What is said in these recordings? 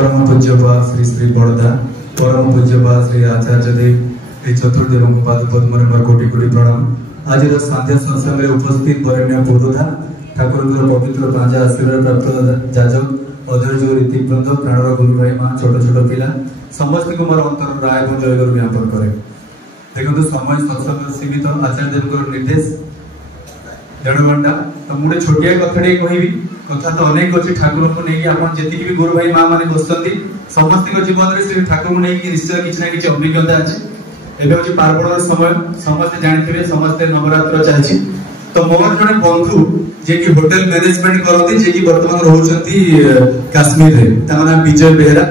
परम पूज्यपा श्री श्री बड़दा परम पूज्यपा श्री आचार्य देव चतुर्देव पाद पद्म मोर कोटि कोटि प्रणाम। आज संध्या सत्संग उपस्थित वरेण्य पुरोधा ठाकुर पवित्र पांजा आशीर्वाद प्राप्त जाजक अधर्य रीतिवृंद प्राणर गुरु भाई माँ छोट छोट पिला समस्त को मोर अंतर राय जय गुरु ज्ञापन करे। देखो समय सत्संग सीमित आचार्य देव निर्देश 1.5 घंटा तो मुझे छोटिया कथाटे कहबी कथा तो अनेक अच्छी ठाकुर को नहीं आप जी भी गुरु भाई माँ मैंने बसती समस्त जीवन में से ठाकुर को नहीं निश्चय किसी ना कि अभिज्ञता अच्छे एवं हूँ पार्वण समय समस्ते जानते समस्ते नवरात्र चलती तो मोर जड़े बंधु जे कि होटल मैनेजमेंट करती जे कि वर्तमान रोचंती काश्मीर रे विजय बेहरा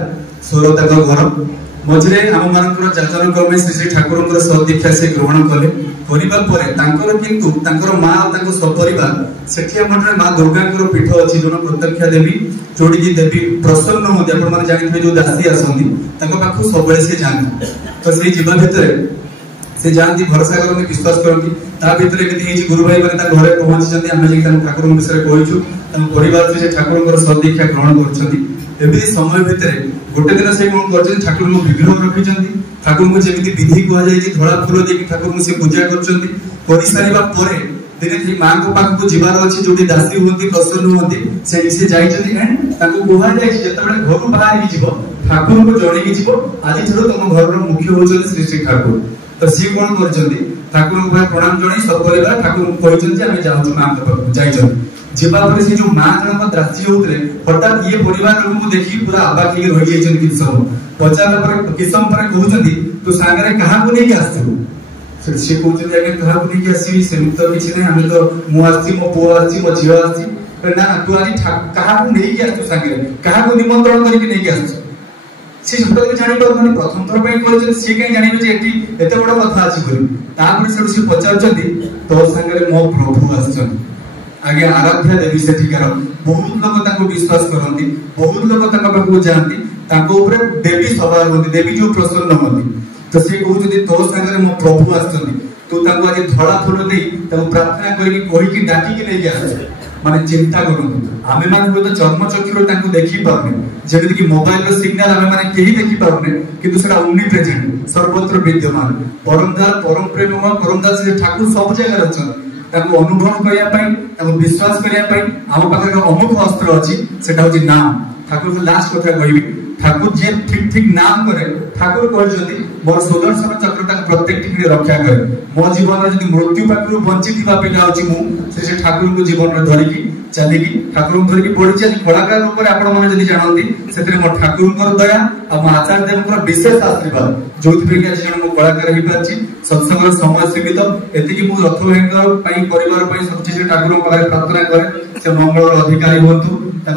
सोरता घर मझे आम मान जाचन क्रमे श्री श्री ठाकुर सदीक्षा से ग्रहण कले किंतु माँ सपरिवार से माँ दुर्गा पीठ अच्छी जो प्रत्यक्षा देवी जोड़ी देवी प्रसन्न होती आप जानते जो दासी आसती सब से जाती तो से जीवा भितर से जानती भरोसा करती विश्वास करती गुरु भाई मैंने घरे पहुंची आम ठाकुर विषय कहूँ परिवार से ठाकुर सदीक्षा ग्रहण कर समय भितर गोटे दिन से ठाकुर विग्रह रखी ठाकुर को जमी विधि कहुई धड़ा फूल देकी ठाकुर से पूजा कर सारा दिने माँ को पाख को जीवार अच्छी जो दासी हमें प्रसन्न होती से कहुई घर बाहर ठाकुर को जन की आज तुम घर मुख्य होती श्री श्री ठाकुर तो सी कौन कर ठाकुर प्रणाम जन सपरिवार ठाकुर कहते जाऊँ माँ पाखक जापर से जो माँ जन दासी होते हठात ये परिवार लोग देखिए पूरा आबाक रही जाइए किस समय पचार किस समय कहते तू सांगे क्या नहीं आसू सी कहते क्या नहीं आसवी सेमती तो किसी ना हमें तो मुझे मो पु आसी मो झील आसी ना तू आज क्या नहीं आसू सांगे क्या निमंत्रण करके आसू सी हटात जापर प्रथम थर कहते सी कहीं जानवे एत बड़ कथा अच्छी सी पचार तो सांगे मो प्रभु आस आगे आराध्या देवी सेठिकार बहुत लोग विश्वास करती बहुत लोग जाती देवी सवार होती देवी जो प्रसन्न होती तो सी कहते तो सागर मो प्रभु आसती तू आज धड़ा फूल दे प्रार्थना करके डाकिकी नहीं आस माने चिंता करूँ आम मैंने तो चर्म चक्षु देखी पारे जमीक मोबाइल सिग्नाल आम मैंने कहीं देखी पारे कि ओमनी प्रेजेंट सर्वत्र विद्यमान परमदार परम प्रेम परमदार से ठाकुर सब जगह अच्छा अनुभव करने विश्वास करने आम पाखे अमुक अस्त्र अच्छी से नाम ठाकुर को लास्ट कथा कहबी ठाकुर जी ठीक ठीक नाम करे ठाकुर कहते मोर सुदर्शन चक्र प्रत्येक टिक रक्षा करे मो जीवन में मृत्यु पाखु बंची पिला अच्छी से ठाकुर को जीवन में धरिकी चलिकी ठाकुर धरिकी पड़ी कलाकार रूप में आपण मैंने जानती से मो ठाकुर दया और मो आचार्य देव विशेष आशीर्वाद जो आज जन मो कलाकार हो पार्टी सत्संग समय सीमित एति मु रथ भाई परिवार सब ठाकुर प्रार्थना करे से मंगल अधिकारी हूँ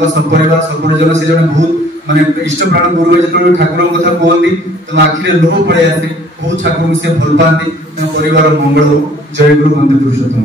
सपरिवार सपरिजन से जन बहुत माने इष्ट प्राण गुरु जो ठाकुर कथा कहती तो आखिरे लोह पड़े आसे बहुत ठाकुर से भल पाती परिवार मंगल हो जय गुरु वंदे पुरुषोत्तम।